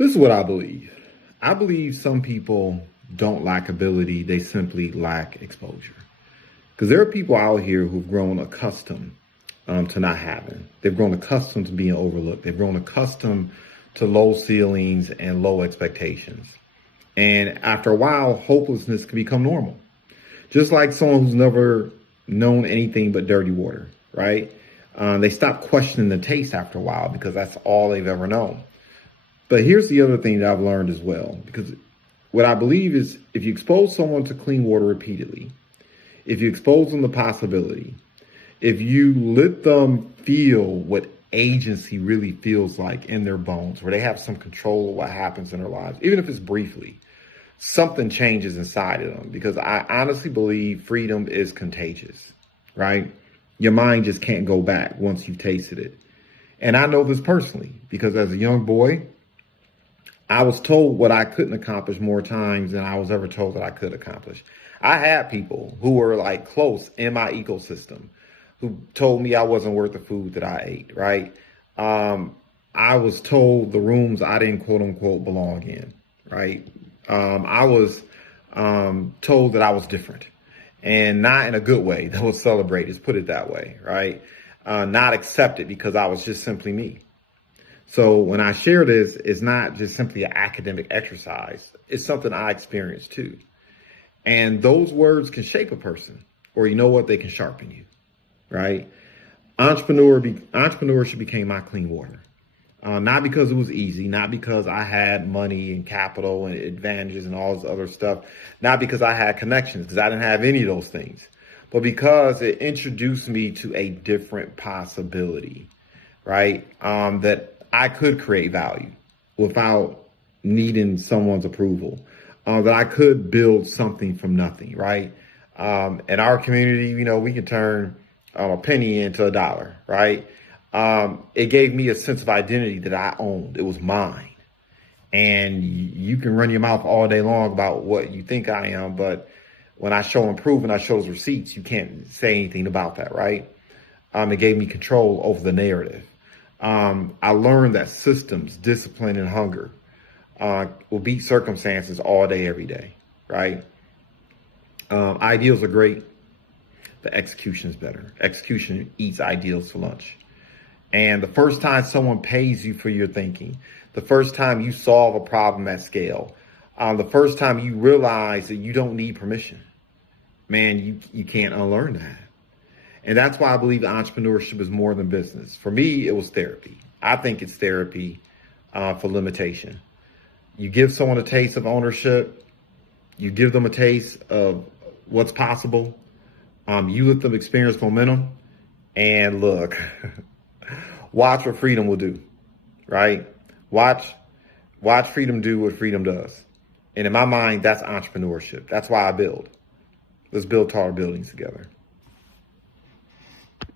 This is what I believe. I believe some people don't lack ability. They simply lack exposure. Because there are people out here who've grown accustomed to not having. They've grown accustomed to being overlooked. They've grown accustomed to low ceilings and low expectations. And after a while, hopelessness can become normal. Just like someone who's never known anything but dirty water, right? They stop questioning the taste after a while because that's all they've ever known. But here's the other thing that I've learned as well, because what I believe is if you expose someone to clean water repeatedly, if you expose them to possibility, if you let them feel what agency really feels like in their bones, where they have some control of what happens in their lives, even if it's briefly, something changes inside of them. Because I honestly believe freedom is contagious, right? Your mind just can't go back once you've tasted it. And I know this personally because as a young boy, I was told what I couldn't accomplish more times than I was ever told that I could accomplish. I had people who were like close in my ecosystem who told me I wasn't worth the food that I ate, right? I was told the rooms I didn't quote unquote belong in, right? I was told that I was different and not in a good way that was celebrated, let's put it that way, right? Not accepted because I was just simply me. So when I share this, it's not just simply an academic exercise. It's something I experienced too. And those words can shape a person, or you know what, they can sharpen you, right? Entrepreneurship became my clean water. Not because it was easy, not because I had money and capital and advantages and all this other stuff, not because I had connections, because I didn't have any of those things, but because it introduced me to a different possibility, right? That I could create value without needing someone's approval, that I could build something from nothing, right? In our community, you know, we can turn a penny into a dollar, right? It gave me a sense of identity that I owned. It was mine. And you can run your mouth all day long about what you think I am, but when I show and prove and I show those receipts, you can't say anything about that, right? It gave me control over the narrative. I learned that systems, discipline, and hunger will beat circumstances all day, every day, right? Ideals are great, but execution is better. Execution eats ideals for lunch. And the first time someone pays you for your thinking, the first time you solve a problem at scale, the first time you realize that you don't need permission, man, you can't unlearn that. And that's why I believe entrepreneurship is more than business. For me, it was therapy. I think it's therapy for limitation. You give someone a taste of ownership. You give them a taste of what's possible. You let them experience momentum. And look, watch what freedom will do, right? Watch freedom do what freedom does. And in my mind, that's entrepreneurship. That's why I build. Let's build taller buildings together.